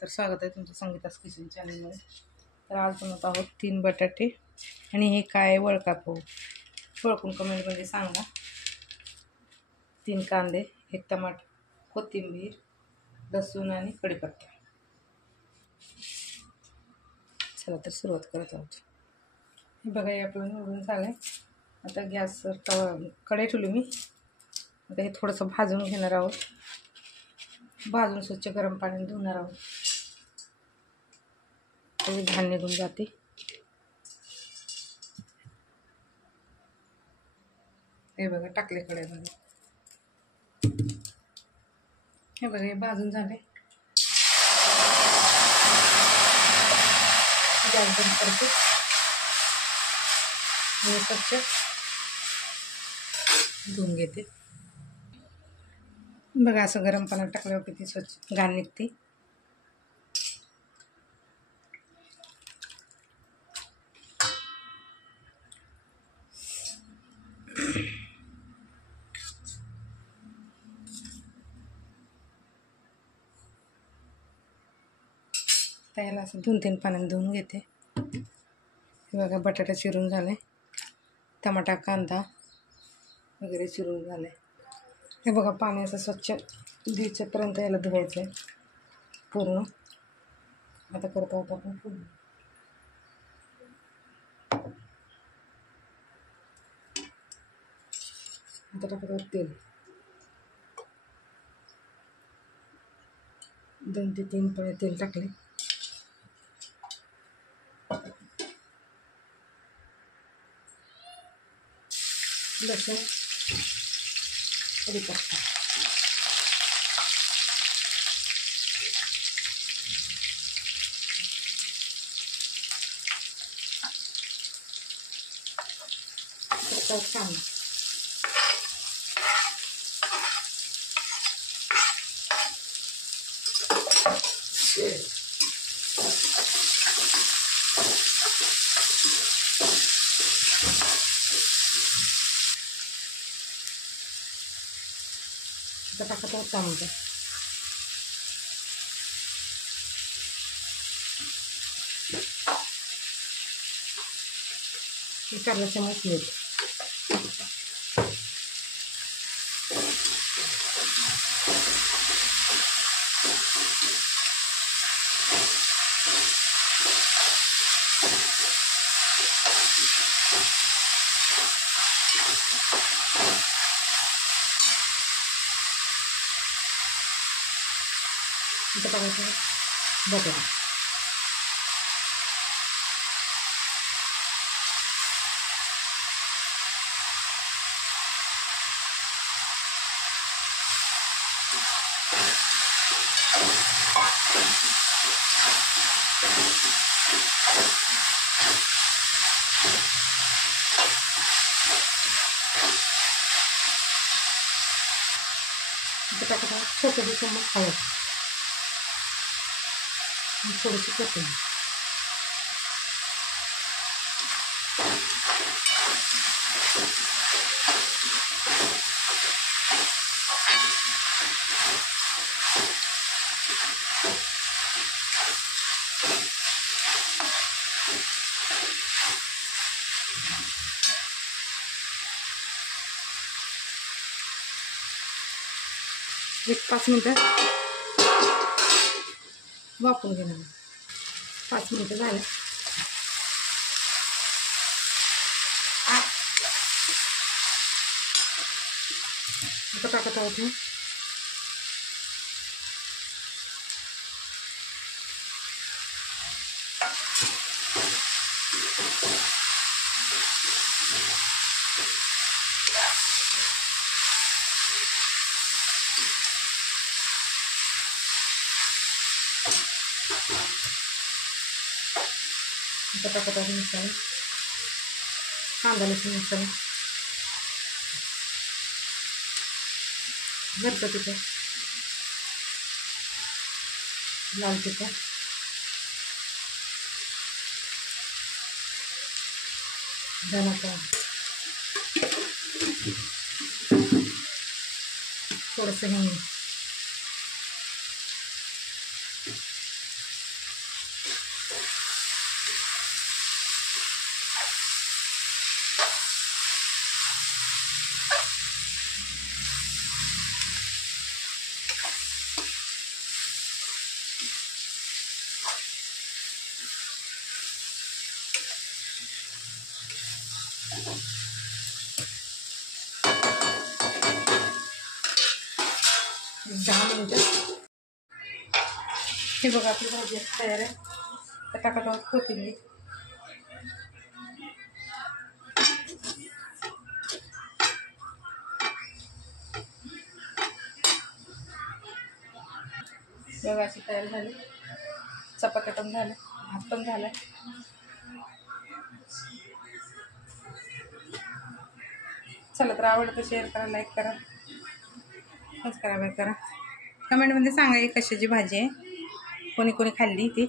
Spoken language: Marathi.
तर स्वागत आहे तुमचं संगीतास किचन चॅनलमध्ये. तर आज बनवत आहोत 3 बटाटे आणि हे काय वळका पाहू. ओळखून कमेंटमध्ये सांगा. 3 कांदे, 1 टमाटर, कोथिंबीर, लसूण आणि कढीपत्ता. चला तर सुरुवात करत आहोत. हे बघा, हे आपलं निवडून झालं आहे. आता गॅसवर कढई ठेवली मी. आता हे थोडंसं भाजून घेणार आहोत. भाजून स्वच्छ गरम पाण्याने धुणार आहोत. त्याचे घाण निघून जाते. हे बघा, टाकले कढईमध्ये. हे बघा, हे भाजून झाले. गॅस बंद करते आणि स्वच्छ धुवून घेते. बघा, असं गरम पाण्यात टाकल्यावर किती स्वच्छ घाण निघते. त्याला असं 2-3 पाण्याने धुवून घेते. हे बघा, बटाटा चिरून झाले, टमाटा, कांदा वगैरे चिरून झाले. हे बघा, पाणी असं स्वच्छ दिवसापर्यंत याला धुवायचं आहे पूर्ण. आता करतो आपण पूर्ण. आता टाकतो तेल. 2 ते 3 पळे तेल टाकले. लसूण, कढीपत्ता, कांदा. आता टाकत आहोत टमाटर. अर्धा चमच मीठ. आता टाकायचं बटाटा. आता टाकत आहोत छोटे चम्मच हळद आणि थोडीशी कोथिंबीर. एक 5 मिनटं वाफवून घेणार. 5 मिनटं झाले. आता टाकत आहोत मी मसाला, कांदा लसूण मसाला, घरचं तिखट, लाल तिखट, धना पावडर, थोडंसं हिंग, 10 मिनिटं. हे बघा आपली भाजी तयार आहे. तर टाकत आहोत कोथिंबीर. बघा अशी तयार झाली. चपात्या पण झाल्या, भात पण झाला. चला तर आवडतं तर शेअर करा, लाईक करा, सबस्क्राईब करा. कमेंटमध्ये सांगा ही कशाची भाजी आहे, कोणी कोणी खाल्ली ती.